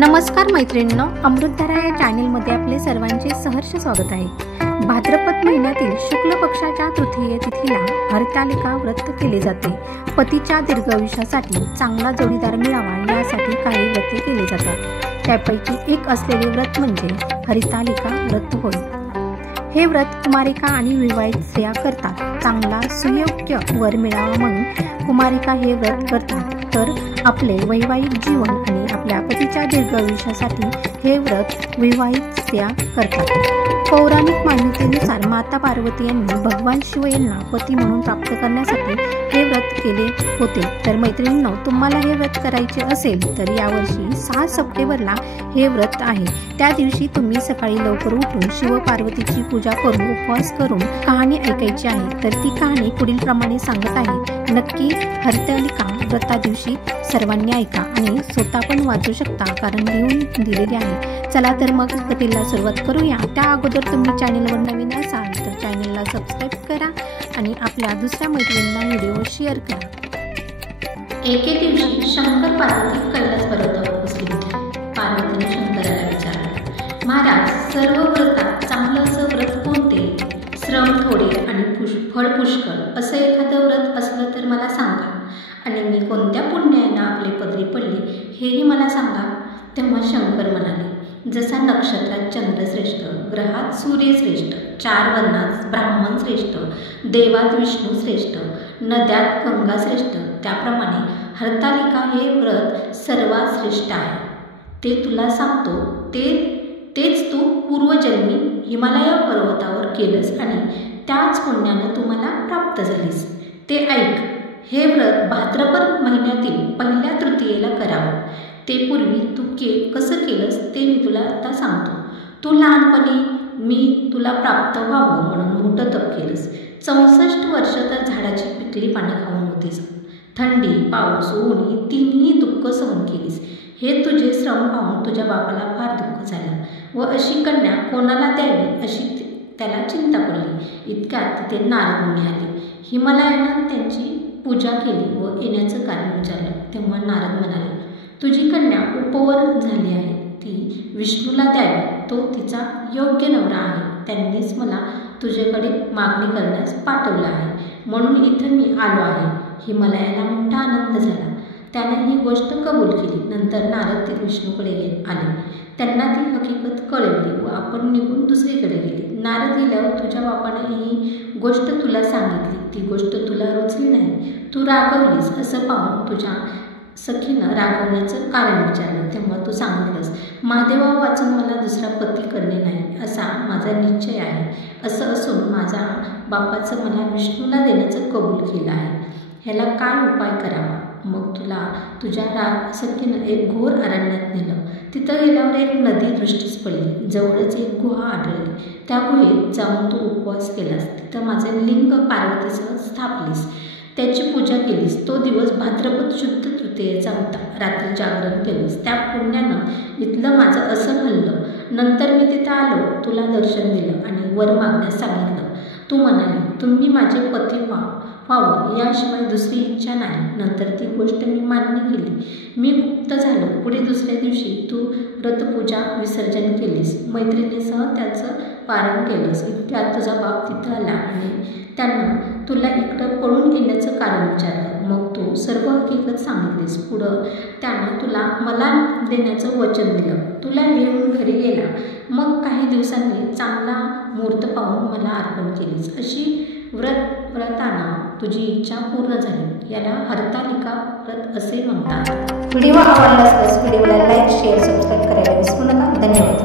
नमस्कार मैत्रिणींनो, अमृतधारा या चॅनेलमध्ये आपले सर्वांचे सहर्ष स्वागत आहे। भाद्रपद महिन्यातील शुक्ल पक्षाच्या तृतीय तिथीला हरतालिका व्रत केले जाते। पतीच्या दीर्घायुष्यासाठी चांगला जोडीदार मिळावा यासाठी काही व्रते केले जातात। त्यापैकी एक असलेले व्रत म्हणजे हरतालिका व्रत होय। हे व्रत कुमारिका आणि विवाहित स्त्रिया करतात। चांगला सुयोग्य वर मिळावा म्हणून कुमारिका हे व्रत करतात, तर आपले वैवाहिक जीवन आणि आपल्या पतीच्या दीर्घायुष्यासाठी हे व्रत विवाहित स्त्रिया करतात। पौराणिक मान्यतेनुसार माता पार्वती यांनी भगवान शिव यांना पती म्हणून प्राप्त करण्यासाठी हे व्रत केले होते। तर मैत्रिणींनो, तुम्हाला हे व्रत करायचे असेल तर यावर्षी 6 सप्टेंबरला हे व्रत आहे। त्या दिवशी तुम्ही सकाळी लवकर उठून शिव पार्वतीची पूजा करून उपवास करून कहाणी ऐकायची आहे। तर ती कहाणी पुढील प्रमाणे सांगत आहे। नक्की हरतालिका व्रता दिवशी सर्वांनी ऐका आणि स्वतः पण वाचू शकता, कारण लिहून दिलेली आहे। चला तर मग कथेला सुरुवात करूया। त्या अगोदर तुम्ही चॅनलवर नवीन असाल तर चॅनलला सबस्क्राईब करा आणि आपल्या दुसऱ्या मैत्रिणींना व्हिडिओ शेअर करा। एके दिवशी शंकर पार्वती कैलास पर्वतावर बसली होती। पार्वतीने शंकराला विचारले, महाराज, सर्व व्रतात चांगलं असं व्रत कोणते? श्रम थोडे आणि फळ पुष्कळ असं एखादं व्रत असलं तर मला सांगा, आणि मी कोणत्या पुण्याने आपले पदरी पडले हेही मला सांगा। तेव्हा शंकर म्हणाले, जसा नक्षत्रात चंद्र श्रेष्ठ, ग्रहात सूर्य श्रेष्ठ, 4 वर्णात ब्राह्मण श्रेष्ठ, देवात विष्णू श्रेष्ठ, नद्यात गंगा श्रेष्ठ, त्याप्रमाणे हरतालिका हे व्रत सर्वात श्रेष्ठ आहे। ते तुला सांगतो, तेच तू पूर्वजन्मी हिमालय पर्वतावर केलंस आणि त्याच पुण्यानं तुम्हाला प्राप्त झालीस। ते ऐक, हे व्रत भाद्रपद महिन्यातील पहिल्या तृतीयेला करावं। ते पूर्वी तू कसं केलंस ते मी तुला आता सांगतो। तू लहानपणी मी तुला प्राप्त व्हावं म्हणून मोठं तप केलंस। 64 वर्ष तर झाडाची पिकली पाने खाऊन होतीस। थंडी, पाऊस, ऊन ही तिन्ही दुःख सहन केलीस। हे तुझे श्रम पाहून तुझ्या बापाला फार दुःख झालं व अशी कन्या कोणाला द्यावी अशी त्याला चिंता पडली। इतक्यात तिथे नारद मुनी आले। हिमालयानं त्यांची पूजा केली व येण्याचं कारण विचारलं। तेव्हा नारद म्हणाले, तुझी कन्या उपवर झाली आहे, ती विष्णूला द्यावी, तो तिचा योग्य नवरा आहे। त्यांनीच मला तुझ्याकडे मागणी करण्यास पाठवलं आहे, म्हणून इथं मी आलो आहे। हिमालयाला मोठा आनंद झाला। त्याने ही गोष्ट कबूल केली। नंतर नारद ते विष्णूकडे आले। त्यांना ती हकीकत कळवली व आपण निघून दुसरीकडे गेले। नारद गेल्यावर तुझ्या बापाने ही गोष्ट तुला सांगितली। ती गोष्ट तुला रुचली नाही, तू रागवलीस। असं पाहून तुझ्या सखीनं रागवण्याचं कारण विचारलं। तेव्हा तू सांगितलंस, महादेवा वाचून मला दुसरा पती करणे नाही असा माझा निश्चय आहे। असं असून माझ्या बापाचं मला विष्णूला देण्याचं कबूल केलं आहे। ह्याला काय उपाय करावा? मग तुला तुझ्या सखीनं एक घोर अरण्यात नेलं। तिथं गेल्यावर एक नदी दृष्टीस पडली। जवळच एक गुहा आढळली। त्या गुहेत जाऊन तू उपवास केलास। तिथं माझे लिंग पार्वतीसह स्थापलीस, त्याची पूजा केलीस। तो दिवस भाद्रपद शुद्ध तृतीयेचा होता। रात्री जागरण केलीस, त्या पुण्यानं इथलं माझं असं हल्लं। नंतर मी तिथं आलो, तुला दर्शन दिलं आणि वर मागण्यास सांगितलं। तू म्हणाली, तुम्ही माझे पती व्हावं याशिवाय दुसरी इच्छा नाही। नंतर ती गोष्ट मी मान्य केली। मी मुक्त झालो। पुढे दुसऱ्या दिवशी तू व्रतपूजा विसर्जन केलीस, मैत्रिणीसह त्याचं पारण केलंस। इतक्यात तुझा बाप तिथं आला आणि त्यानं तुला इकडं पळून येण्याचं कारण विचारलं। मग तू सर्व हकीकत सांगितलीस। पुढं त्यानं मला देण्याचं वचन दिलं। तुला घेऊन घरी गेला। मग काही दिवसांनी चांगला मुहूर्त पाहून मला अर्पण केलीस। अशी व्रतानं तुझी इच्छा पूर्ण झाली। याला हरतालिका व्रत असे म्हणतात। व्हिडिओ आवडला असल्यास व्हिडिओला लाईक, शेअर, सबस्क्राईब करायला विसरू नका। धन्यवाद।